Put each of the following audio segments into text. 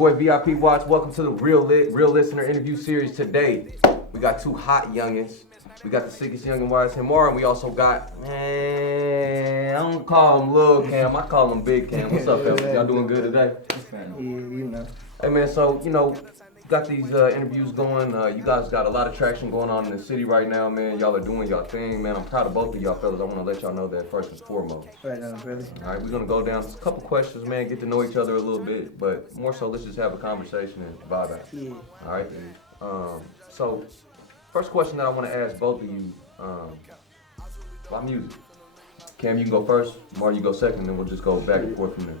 boy VIP Watch. Welcome to the Real Listener interview series. Today, we got two hot youngins. We got the sickest youngin YSN Marr, and we also got, man, I don't call him Lul Kam, I call him Big Cam. What's up, fellas? Y'all doing good today? Yeah, you know. Hey, man, so, got these interviews going. You guys got a lot of traction going on in the city right now, man. Y'all are doing y'all thing, man. I'm proud of both of y'all fellas. I want to let y'all know that first and foremost. Right now, brother. All right, we're going to go down a couple questions, man, get to know each other a little bit, but more so, let's just have a conversation and vibe out. Yeah. All right? So, first question that I want to ask both of you, why music? Cam, you can go first. Marr, you go second, then we'll just go back and forth from there.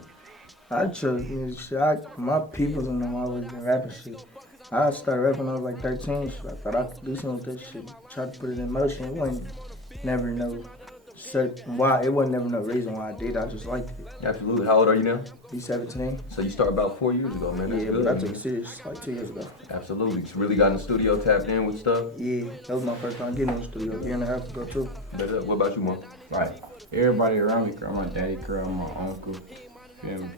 I chose music shit. My peoples and them always been rapping shit. I started rapping when I was like 13, so I thought I could do something with that shit. Tried to put it in motion. It wasn't never no certain why. It wasn't never no reason why I did. I just liked it. Absolutely. How old are you now? Be 17. So you started about 4 years ago, man. That's Yeah, good, but I man. took it serious like 2 years ago. Absolutely. You really got in the studio, tapped in with stuff? Yeah, that was my first time getting in the studio. A year and a half ago too. What about you, Marr? Like, everybody around me, girl, my daddy, girl, my uncle, feel me?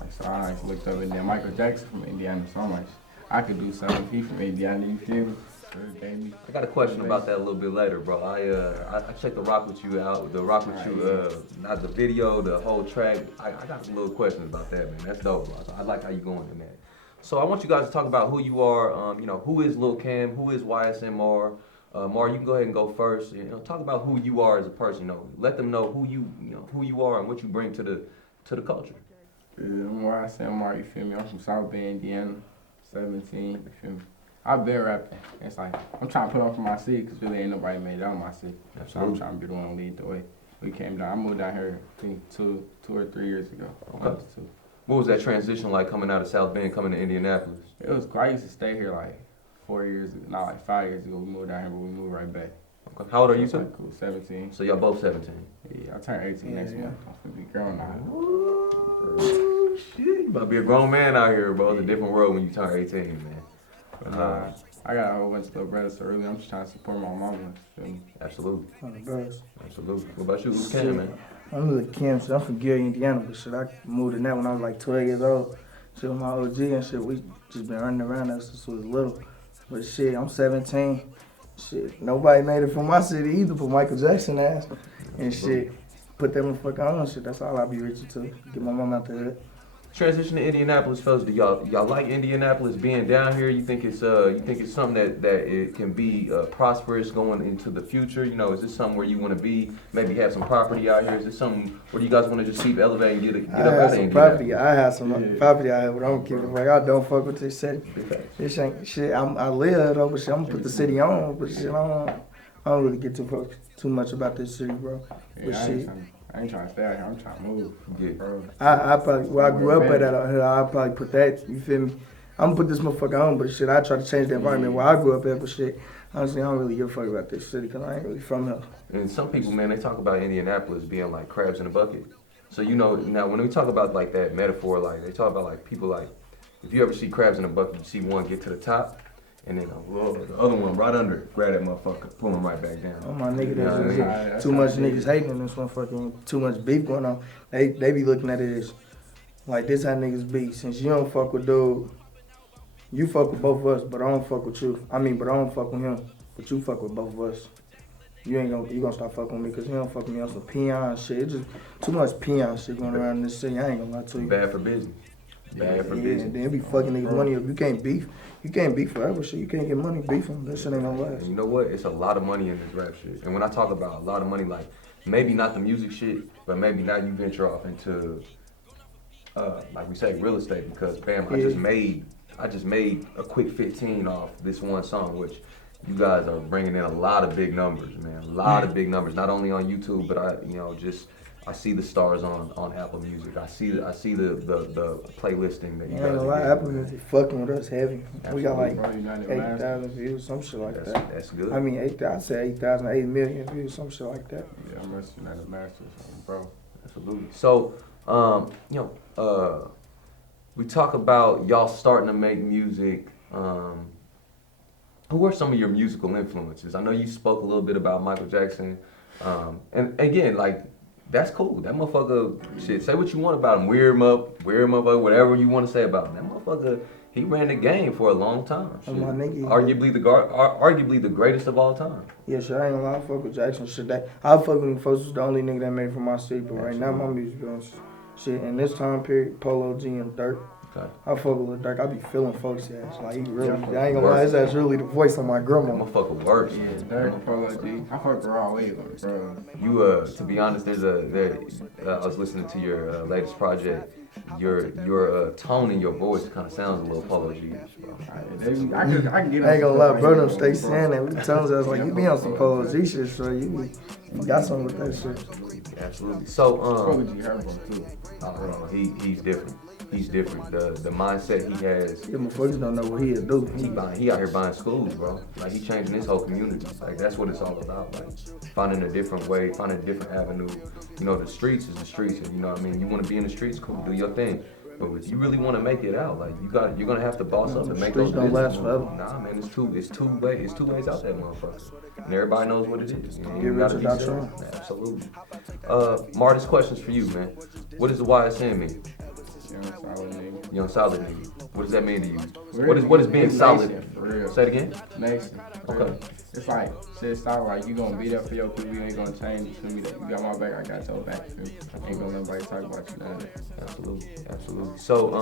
Like, so I like looked up and then Michael Jackson from Indiana, so I'm like, I could do something. He from Indiana, you feel me? I got a question about that a little bit later, bro. I checked the Rock With You out, not the video, the whole track. I got some little questions about that, man. That's dope, bro. I like how you going in that. So I want you guys to talk about who you are. Who is Lul Kam? Who is YSN Marr? Marr, you can go ahead and go first. Talk about who you are as a person. Let them know who you are and what you bring to the culture. Yeah, I'm YSN Marr, you feel me? I'm from South Bend, Indiana, 17, you feel me? I've been rapping. It's like, I'm trying to put on for my city because really ain't nobody made it out of my city. So I'm trying to be the one to lead the way. We came down, I moved down here, I think, two or 3 years ago. Okay. What was that transition like coming out of South Bend, coming to Indianapolis? It was cool. I used to stay here like 4 years ago, not like 5 years ago. We moved down here, but we moved right back. Okay. How old are you, so two? Like, cool, 17. So y'all both 17. Yeah, I turn 18 next month. I'm finna be grown now. Ooh, shit. You about to be a grown man out here, bro. It's a different world when you turn 18, man. But I got a whole bunch of little brothers, so really I'm just trying to support my mama. Feel me? Absolutely. Brothers. Absolutely. What about you? Who's Cam, man? I'm Lul Kam, so I'm from Gary, Indiana, but shit, I moved in that when I was like 12 years old. Shit, with my OG and shit, we just been running around us since we was little. But shit, I'm 17. Shit, nobody made it from my city either, but Michael Jackson ass. And shit, put that motherfucker on shit, that's all I be reaching to. Get my mom out the hood. Transition to Indianapolis, fellas. Do y'all like Indianapolis being down here? You think it's something that it can be prosperous going into the future? Is this something where you want to be? Maybe have some property out here. Is this something where you guys want to just keep elevating, get up out of Indianapolis? I have some property out here, but I don't give a fuck. I don't fuck with this city. This ain't shit. I live though, but shit, I'm gonna put the city on. But shit, I don't really get too much about this city, bro. Yeah, But shit. I ain't trying to stay out here. I'm trying to move. Yeah. Bro. I probably, where I grew up at, I'll probably put that, you feel me? I'm gonna put this motherfucker on, but shit, I try to change the environment where I grew up at, but shit, honestly, I don't really give a fuck about this city, because I ain't really from here. And some people, man, they talk about Indianapolis being like crabs in a bucket. So, now when we talk about like that metaphor, like they talk about like people like, if you ever see crabs in a bucket, you see one get to the top, and then the other one right under it, grab that motherfucker, pull him right back down. Oh my nigga, there's too much niggas hating in this motherfucking, too much beef going on. They be looking at it as, like, this how niggas be. Since you don't fuck with dude, you fuck with both of us, but I don't fuck with you. But I don't fuck with him, but you fuck with both of us. You gonna start fucking with me, because you don't fuck with me on some peon shit. It's just too much peon shit going around in this city, I ain't gonna lie to you. Bad for business. Bad for business. And then be fucking niggas money up. You can't beef. You can't beef forever, shit. You can't get money beefing. That shit ain't gonna last. And you know what? It's a lot of money in this rap shit. And when I talk about a lot of money, like maybe not the music shit, but maybe now you venture off into, like we say, real estate. Because bam, I just made a quick 15 off this one song, which you guys are bringing in a lot of big numbers, man. A lot of big numbers. Not only on YouTube, but I see the stars on Apple Music. I see the playlisting that you guys are getting. Apple Music fucking with us heavy. Absolutely. We got like 8,000 views, some shit like that. That's good. I mean, 8,000, 8 million views, some shit like that. Yeah, I'm listening to the Masters, bro. Absolutely. So, we talk about y'all starting to make music. Who are some of your musical influences? I know you spoke a little bit about Michael Jackson. And again, like, that's cool. That motherfucker, shit, say what you want about him. Wear him up, whatever you want to say about him. That motherfucker, he ran the game for a long time. Oh, my nigga, Arguably the greatest of all time. Yeah, shit, I ain't gonna lie, I fuck with Jackson. Shit, I fuck with him. Folks was the only nigga that made it from my city, but right now my music doing shit. In this time period, Polo G and Dirk. Okay. I fuck with Lil Dirk. I be feeling folks' ass. Like, he really, I ain't gonna lie, his ass really the voice of my grandma. Motherfucker works. Yeah, Dirk, Polo G. I fuck with all ways, bro. You, to be honest, I was listening to your latest project. Your tone in your voice kind of sounds a little Polo G-ish, bro. I can get on. I ain't gonna lie, bro, them stay saying that. We telling us, like, you be on some Polo G shit, so you got something with that shit. Absolutely. So, Polo G hurt him too. he's different. He's different. The mindset he has. Yeah, motherfuckers don't know what he'll do. He out here buying schools, bro. Like, he changing his whole community. Like, that's what it's all about. Like, finding a different way, finding a different avenue. You know, the streets is the streets, and you know what I mean. You want to be in the streets, cool, do your thing. But if you really want to make it out, like, you're gonna have to boss up and make those don't last forever. Nah, man, it's two ways out there, motherfucker. And everybody knows what it is. You know, Get you rich gotta or be die sure. trying. Absolutely. Mar, this question's for you, man. What does the YSN mean? Young solid nigga. What does that mean to you? What is being solid? Nation, for real. Say it again. Nation. Okay. It's like, shit, stop, like, you gonna be there for your people, you ain't gonna change. You got my back, I got your back. Ain't gonna let nobody talk about you now. Absolutely. So,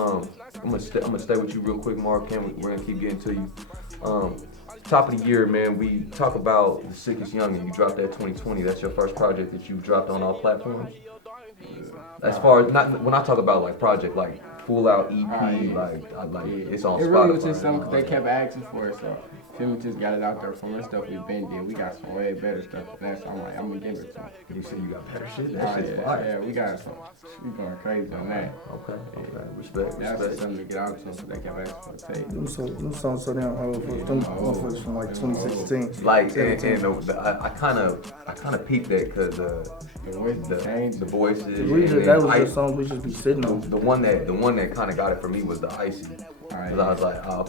I'm gonna stay with you real quick, Mark. We're gonna keep getting to you. Top of the year, man. We talk about the Sickest Youngin. You dropped that 2020. That's your first project that you dropped on all platforms. As far as when I talk about like project, like full out EP, like it's on Spotify. It really was just something they kept asking for it, so feel me, just got it out there from the stuff we've been did. We got some way better stuff than that, so I'm like, I'm gonna give it to them. You said you got better shit? That shit's fire. Yeah, we got some. We going crazy on that. Okay. Respect. That's just something to get out to them, so they kept asking for a tape. Them songs so damn old, them motherfuckers from like 2016. Like, and I kind of peeped that because the voices. That was the song we just be sitting on. The one that kind of got it for me was the Icy. Cause I was like, oh,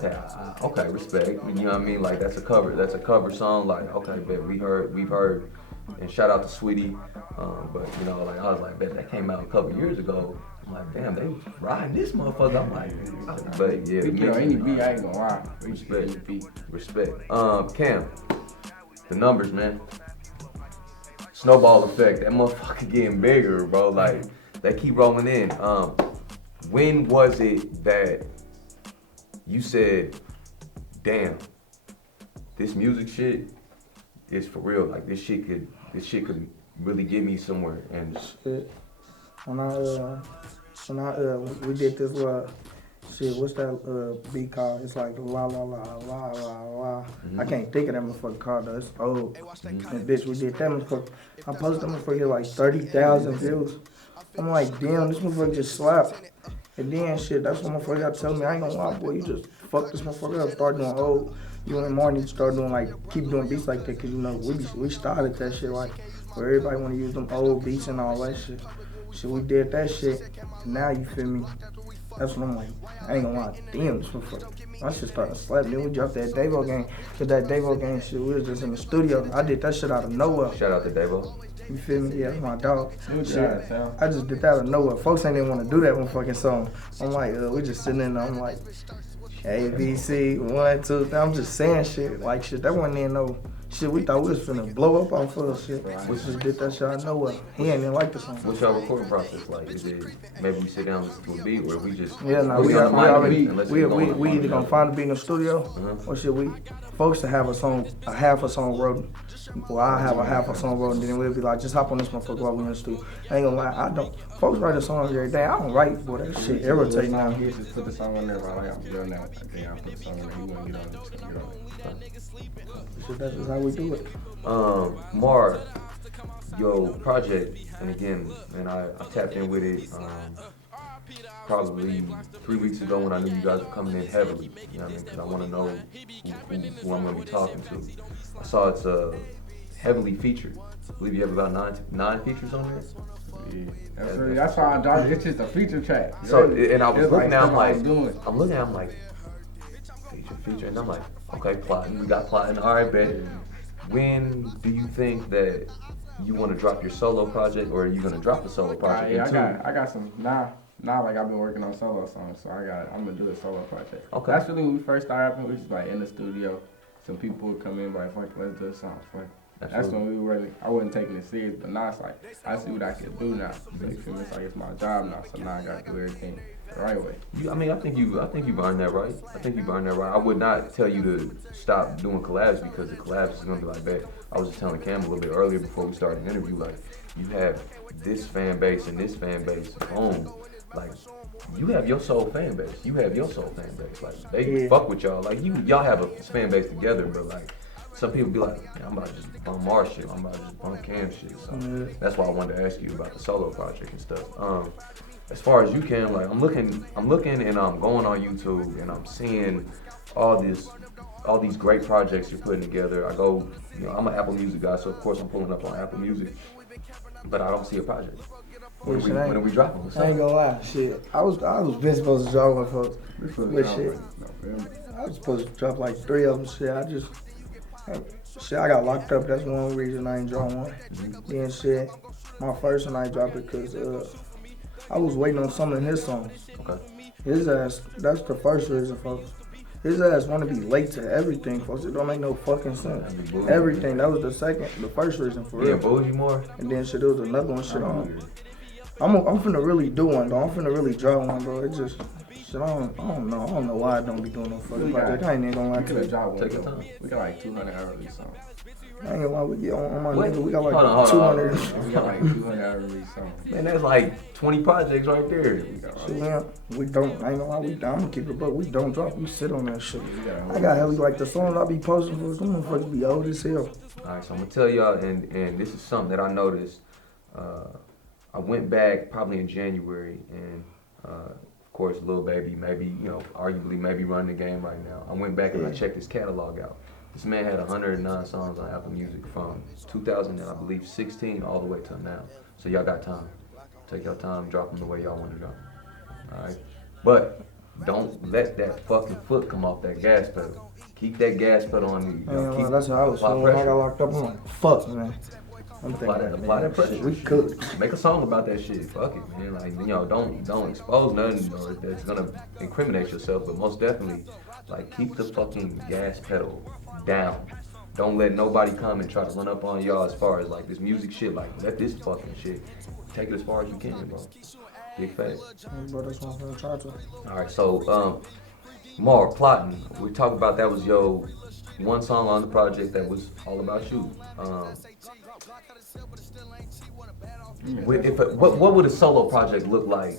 okay, respect. You know what I mean? Like that's a cover song. Like, okay, bet we've heard, and shout out to Sweetie. But you know, like I was like, bet that came out a couple years ago. I'm like, damn, they riding this motherfucker. I'm like, but yeah, any beat, I ain't gonna lie. Respect. Cam, the numbers, man. Snowball effect. That motherfucker getting bigger, bro. Like they keep rolling in. When was it that you said, damn, this music shit is for real? Like this shit could really get me somewhere. And shit. When we did this shit, what's that beat called? It's like la la la la la la. Mm-hmm. I can't think of that motherfucking card though. It's old. And bitch, we did that motherfucker. I posted that motherfucker like 30,000 views. I'm like, damn, this motherfucker just slapped. And then shit, that's what motherfucker got to tell me. I ain't gonna lie, boy, you just fuck this motherfucker up. Start doing old. You and Martin need to start doing like, keep doing beats like that, cause you know we started that shit like where everybody wanna use them old beats and all that shit. Shit, we did that shit. Now you feel me? That's what I'm like. I ain't gonna lie, damn this motherfucker. I should start to slap. Then we dropped that Davo game. Cause that Davo game shit, we was just in the studio. I did that shit out of nowhere. Shout out to Davo. You feel me? Yeah, that's my dog. Shit. I just did that out of nowhere. Folks ain't even want to do that motherfucking song. I'm like, we just sitting in there. I'm like, A, B, C, 1, 2, 3. I'm just saying shit. Like, shit, that wasn't even no shit. We thought we was finna blow up off of shit. We just did that shit out of nowhere. He ain't even like the song. What's your recording process like? Is it maybe we sit down and listen to a beat, or we just we either gonna find a beat in the studio, or shit, folks to have a half a song wrote. Well, I have a half a song wrote, and then we'll be like, just hop on this motherfucker while we in the studio. I ain't gonna lie, folks write a song every day. I don't write, boy, that shit irritating now. He just put the song on there, but I'm doing that. Okay, I'll put the song on there. He gonna get on it. So that's how we do it. Mar, your project, and again, and I tapped in with it probably 3 weeks ago when I knew you guys were coming in heavily. You know what I mean? Because I want to know who I'm going to be talking to. I saw it's heavily featured. I believe you have about nine features on there. Yeah, that's why I dropped it. It's just a feature track. So, and I was looking at it, I'm like, feature, and I'm like, okay, plotting. We got plotting. All right, bet. When do you think that you want to drop your solo project, or are you gonna drop the solo project? Yeah, I got some now. Like I've been working on solo songs, so I'm gonna do a solo project. Okay. That's really when we first started rapping. We was like in the studio. Some people would come in like, fuck, let's do a song. Fuck. That's when we were really, I wasn't taking it serious, but now it's like, I see what I can do now. So you feel me? It's like, it's my job now, so now I gotta do everything the right way. I mean, I think you've earned that right. I think you've earned that right. I would not tell you to stop doing collabs because the collabs is gonna be like that. I was just telling Cam a little bit earlier before we started the interview, like, you have this fan base and this fan base, boom. Like, you have your soul fan base. You have your soul fan base. Like, they fuck with y'all. Like, y'all have a fan base together, but like, some people be like, man, I'm about to just bump Marr shit. I'm about to just bump Cam shit. So that's why I wanted to ask you about the solo project and stuff. As far as you can, like, I'm looking and I'm going on YouTube and I'm seeing all these great projects you're putting together. I go, I'm an Apple Music guy, so of course I'm pulling up on Apple Music, but I don't see a project. When are we dropping? I ain't gonna lie, shit. I was been supposed to drop one, folks. But shit, I was supposed to drop like 3 of them. Shit, I got locked up. That's one reason I ain't dropped one. Then shit, my first one I dropped it because I was waiting on some of his songs. Okay. His ass, that's the first reason, folks. His ass want to be late to everything, folks. It don't make no fucking sense. Everything. That was the first reason for real. Yeah, bougie more. And then shit, there was another one. Shit, I'm finna really do one though. I'm finna really draw one, bro. It just, shit, I don't know why I don't be doing no fucking project. I ain't even gonna lie to you. Take your time. We got like 200 hour release songs. I ain't gonna lie, we get on my What? nigga. We got like Hold on. 200. We got like 200 hour release songs. Man, that's like 20 projects right there. Shit, we don't. I ain't gonna lie, I'm gonna keep it, but we don't drop. We sit on that shit. I got heavy like the songs I be posting for. Some motherfuckers be old as hell. All right, so I'm gonna tell y'all, and this is something that I noticed. I went back probably in January, and of course, Lil Baby, maybe, arguably maybe running the game right now. I went back and I checked his catalog out. This man had 109 songs on Apple Music from 2016 all the way till now. So y'all got time. Take your time, drop them the way y'all want to drop them. All right, but don't let that fucking foot come off that gas pedal. Keep that gas pedal on you. That's how I was feeling when I got locked up. I'm like, fuck, man. Apply that pressure. We could make a song about that shit. Fuck it, man. Like, don't expose nothing or that's gonna incriminate yourself. But most definitely, like, keep the fucking gas pedal down. Don't let nobody come and try to run up on y'all as far as like this music shit. Like, let this fucking shit take it as far as you can, bro. Big fact. Bro, that's what I'm gonna try to. All right, so Marr, Plotting. We talked about that was your one song on the project that was all about you. What would a solo project look like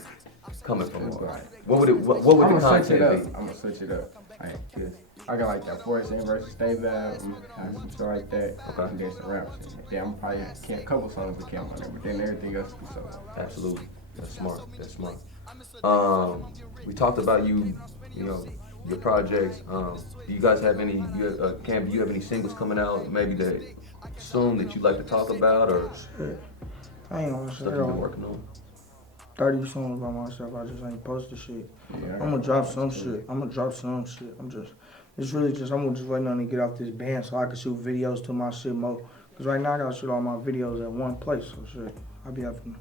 coming from Marr? What would the content be? I'm gonna switch it up. I got like that Forest versus Stay Bad, some shit like that. Okay. And then some rap shit. Then I'm probably a couple songs with Cam on there, but then everything else is solo. Absolutely. That's smart. We talked about your projects. Do you guys have any? Cam, do you have any singles coming out? Maybe that soon that you'd like to talk about, or I ain't gonna say stuff you've been working on? 30 songs by myself. I just ain't posted shit. Yeah, I'm gonna drop some shit. I'm just waiting on to get off this band so I can shoot videos to my shit more. Cause right now I gotta shoot all my videos at one place. So shit, I be having to,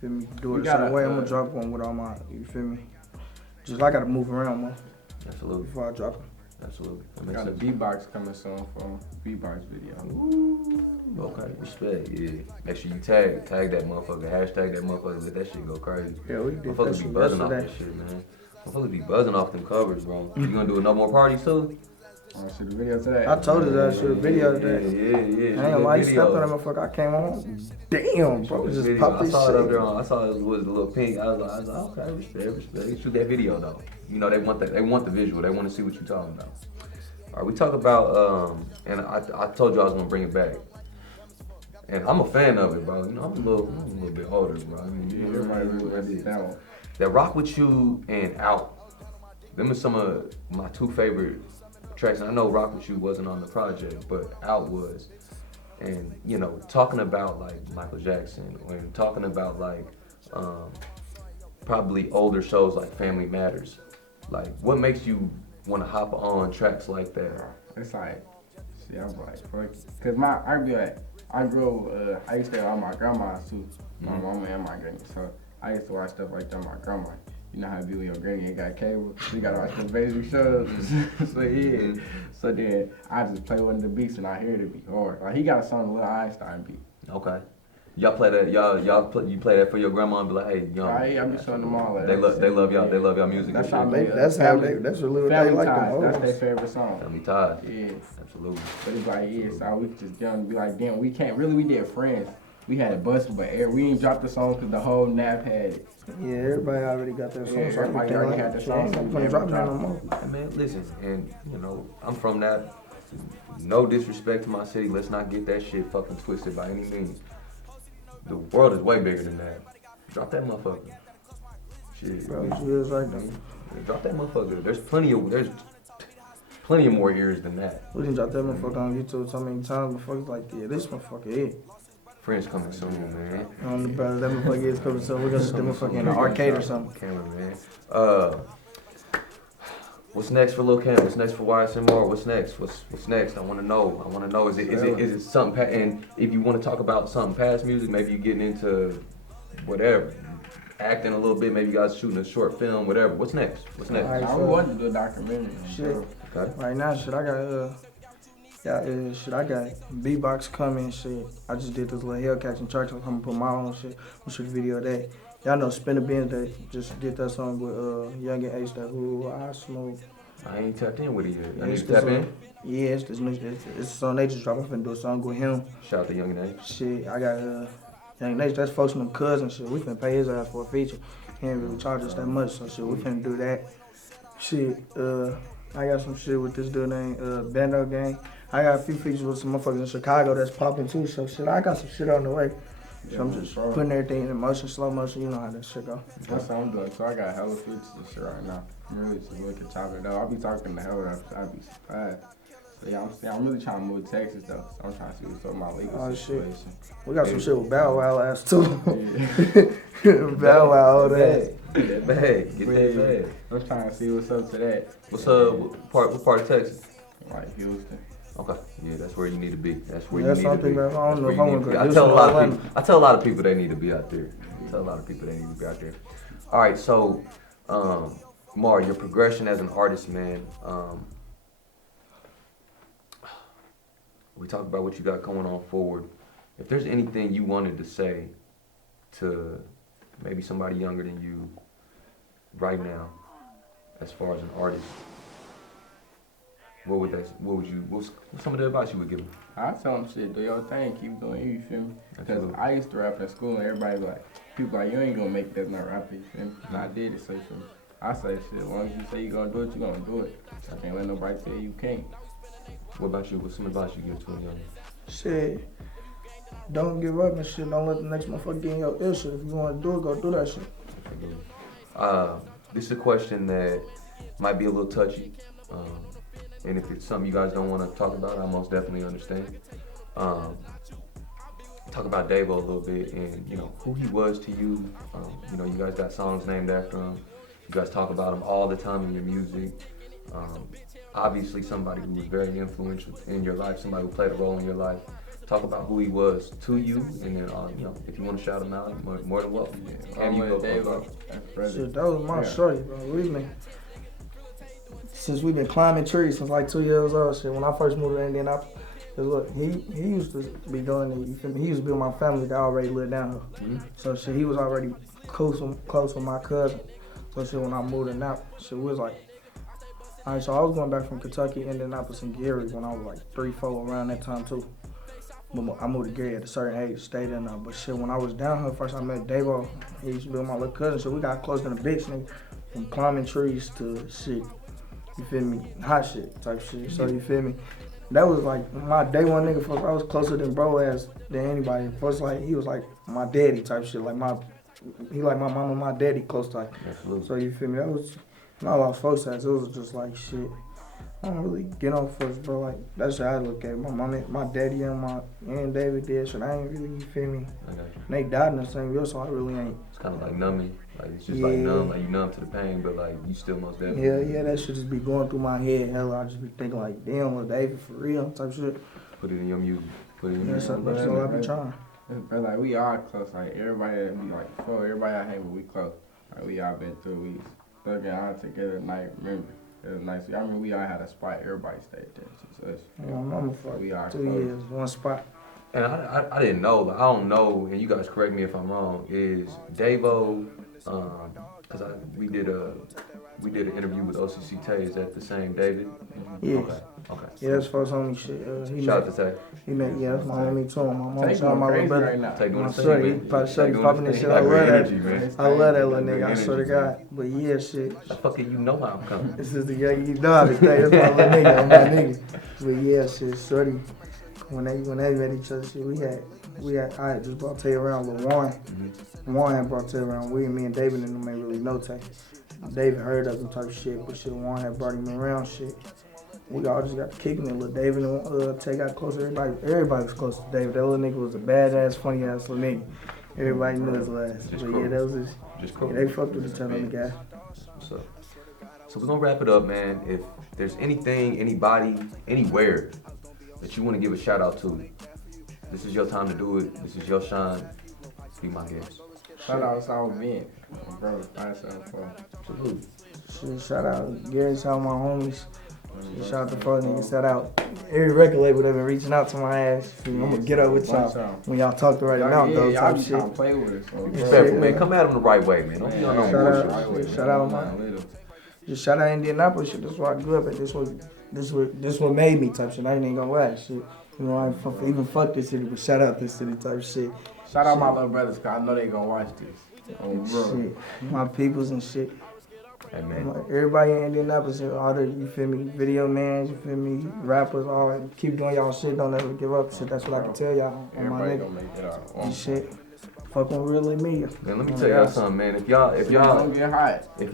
feel me, do it the same way. I'm gonna drop one with all my, you feel me? Just I gotta move around more. Absolutely. Before I drop them. Absolutely. We got a beatbox coming soon from beatbox video. Ooh, okay, respect, yeah. Make sure you tag that motherfucker, hashtag that motherfucker, let that shit go crazy. Yeah, we did that Motherfuckers be shit buzzing off yesterday. that shit, man. Motherfuckers be buzzing off them covers, bro. You gonna do no more parties too? I want to shoot a video today. I told her that I shoot a video today. Yeah. I ain't gonna lie, you stepped on that motherfucker. I came on. Damn, bro, just pop this shit. I saw it up there I saw it was a little pink. I was like, okay, respect. Shoot that video though. They want the visual. They want to see what you're talking about. All right, we talk about, and I told you I was gonna bring it back. And I'm a fan of it, bro. I'm a little bit older, bro. I mean, Everybody really that one. That Rock With You and Out. Them are some of my 2 favorite tracks. And I know Rock With You wasn't on the project, but Out was. And, talking about like Michael Jackson, and talking about like probably older shows like Family Matters. Like, what makes you want to hop on tracks like that? It's like, shit, I'm like, fuck it. Cause I used to stay with all my grandmas too. My mama and my granny. So I used to watch stuff like that with my grandma. You know how it be when your granny ain't got cable? You gotta watch the basic shows. So yeah. So then I just play one of the beats and I hear it be hard. Like he got a song Lil Einstein beat. Okay. Y'all play that. You play that for your grandma and be like, hey, young. Right, I be showing them all that. They love y'all. They love y'all music. That's and how shit. That's a little they like them. That's their favorite song. Family ties. Yeah. Absolutely. But it's like, yeah, so we could just get on and be like, damn, we can't really, we did friends. We had a bus, but we ain't dropped the song because the whole nap had it. Yeah, everybody already got their song. Yeah, everybody already had their song. I'm gonna drop that no more. Hey, man, listen, and you know, I'm from that. No disrespect to my city. Let's not get that shit fucking twisted by any means. The world is way bigger than that. Drop that motherfucker. Shit. Bro, she is right there. Drop that motherfucker. There's plenty of more ears than that. We done dropped that motherfucker on YouTube so many times. Motherfuckers like, yeah, this motherfucker is. Friends coming soon, man. Brother, that motherfucker is coming soon. We're gonna sit that motherfucker in the arcade or something. Camera, man. What's next for Lul Kam? What's next for YSN Marr? What's next? What's next? I want to know. Is it something? And if you want to talk about something past music, maybe you getting into whatever, acting a little bit. Maybe you guys shooting a short film, whatever. What's next? What's next? Alright, I wanted to do a documentary. Shit. Okay. Right now, shit, I got B-Box coming, shit. I just did this little hell catching church. I'm gonna put my own shit. I'm shoot a video of that. Y'all know Spinner Benz that just did that song with youngins that who I smoke. I ain't tapped in with it yet. I need It's to this tap in. Yeah, it's this new. It's a song they just dropped. I'm finna do a song with him. Shout out to Youngin. Shit, I got Young Nate. That's folks from them cousins. Shit, we finna pay his ass for a feature. He ain't really charge us that much, so shit, we finna do that. Shit, I got some shit with this dude named Bando Gang. I got a few features with some motherfuckers in Chicago that's popping too. So shit, I got some shit on the way. So I'm just putting everything in motion, slow motion. You know how that shit go. That's what I'm doing. So I got hella features and shit right now. I'm really just looking to chop it up. I'll be talking to hell rappers. I'll be surprised. So yeah, I'm really trying to move to Texas though. So I'm trying to see what's up with my legal situation. We got some shit with Bow Wow last too. Yeah. Bow Wow, all that. Get that bag. Get that bag. I'm trying to see what's up to that. What's up? What part of Texas? Like Houston. Okay, yeah, that's where you need to be. That's where That's you need to something be. that I don't know if I want to go. I tell a lot of people they need to be out there. All right, so Marr, your progression as an artist, man. We talked about what you got going on forward. If there's anything you wanted to say to maybe somebody younger than you right now, as far as an artist, what's some of the advice you would give them? I tell them shit, do your thing, keep doing you feel me? Because Absolutely. I used to rap in school and everybody people like, you ain't gonna make that not rap, you feel me? And I did it, so you feel me? I say shit, as long as you say you gonna do it, you gonna do it. I can't let nobody tell you can't. What about you? What's some advice you give to a young? Shit, don't give up and shit. Don't let the next motherfucker get in your ear shit. If you want to do it, go do that shit. This is a question that might be a little touchy. And if it's something you guys don't want to talk about, I most definitely understand. Talk about Davo a little bit and, you know, who he was to you. You know, you guys got songs named after him. You guys talk about him all the time in your music. Obviously somebody who was very influential in your life, somebody who played a role in your life. Talk about who he was to you, and then, you know, if you want to shout him out, more than welcome. Yeah, And you go Shit, that was my shorty, bro. Since we've been climbing trees since like 2 years old. Shit, when I first moved to Indianapolis, look, he used to be doing it. You feel me? He used to be with my family that already lived down here. Mm-hmm. So shit, he was already close with my cousin. So shit, when I moved in that, shit was like, all right. So I was going back from Kentucky, Indianapolis, and Gary when I was like 3, 4 around that time too. But I moved to Gary at a certain age, stayed in there. But shit, when I was down here, first I met Davo. He used to be with my little cousin. So we got close to the bitch, nigga, from climbing trees to shit. You feel me? Hot shit type shit. So you feel me? That was like my day one nigga. First, I was closer than bro ass than anybody. First, like he was like my daddy type shit. Like he like my mama, my daddy close type. Absolutely. So you feel me? That was when I lost folks ass. It was just like shit. I don't really get on folks, bro. Like that's how I look at it. My mama, my daddy, and David did shit. I ain't really, you feel me? I got you. And they died in the same year, so I really ain't. It's kind of like numbing. Like it's just like numb, like you numb to the pain, but like you still most definitely. Yeah, that shit just be going through my head. Hell, I just be thinking like, damn, was David for real type shit. Put it in your music. Put it in your That's music. all I be trying. But like we all close. Like everybody that be like, before everybody I hang with, we close. Like we all been through. We stuck it all together. Like remember, it was nice. I mean, we all had a spot. Everybody stayed there. So it's, I'm fuck. we all 2 close. years, one spot. And I didn't know, like, I don't know, and you guys correct me if I'm wrong, is Davo, cause we did an interview with OCC Tay, is that the same David? Yeah. Okay. Yeah, that's first homie shit. Shout out to Tay. He met, yeah, that's my homie too. My mom, Tay shout out my little going crazy brother. right now. Tay doing My the shorty, thing, he man. probably shorty Tay doing popping the this thing. shit. I Like, love great that. energy, man. I love that little Great nigga. I energy, swear to man. God. But yeah, shit. That fucking you know how I'm coming. This is the young, you know how to stay. That's my little nigga. I'm my nigga. But yeah, shit, shorty. When they met each other, shit, I had just brought Tay around with Warren. Warren had brought Tay around. Me and David and them ain't really know Tay. David heard of him type shit, but shit, Warren had brought him around shit. We all just got to kicking it. Little David and Tay got close. Everybody was close to David. That little nigga was a badass, funny ass little nigga. Everybody knew his last. Just But cool. yeah, that was his. Just cool. Yeah, they fucked with each other on the guy. So we're gonna wrap it up, man. If there's anything, anybody, anywhere that you want to give a shout out to, this is your time to do it. This is your shine. Be my guest. Shout out South Bend, bro. 574. Salute. Shit, shout out Gary, shout out my homies. Shout out the fuck niggas, shout out every record label that been reaching out to my ass. I'm gonna get up with y'all when y'all talk the right amount though. Y'all Type be shit. trying to play with us. So. Respectful, man. Come at them the right way, man. Don't be on no Shout bullshit. out, shout out, man. Just shout out Indianapolis shit. That's where I grew up at. This what made me type shit. I ain't even gonna lie, shit. You know, I ain't even fuck this city, but shout out this city type shit. Shout out my little brothers, cause I know they gonna watch this. Oh, bro. Shit, my peoples and shit. Hey, man. Everybody in Indianapolis, all the, you feel me, video mans, you feel me, rappers, all that. Keep doing y'all shit, don't ever give up shit. That's what I can tell y'all on my Everybody nigga. gonna make it out. And shit. Fuck on REELLIT media. Man, let me tell y'all something, man. If y'all don't get hot. if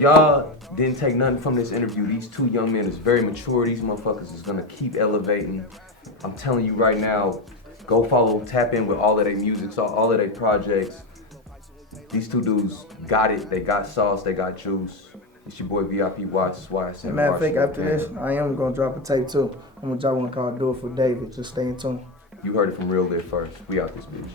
y'all didn't take nothing from this interview, these two young men is very mature. These motherfuckers is gonna keep elevating. I'm telling you right now, go follow, tap in with all of their music, all of their projects. These two dudes got it. They got sauce. They got juice. It's your boy VIP Watch. That's why I said. Matter of fact, after this, I am gonna drop a tape too. I'm gonna drop one called Do It For David. Just stay in tune. You heard it from REELLIT first. We out this bitch.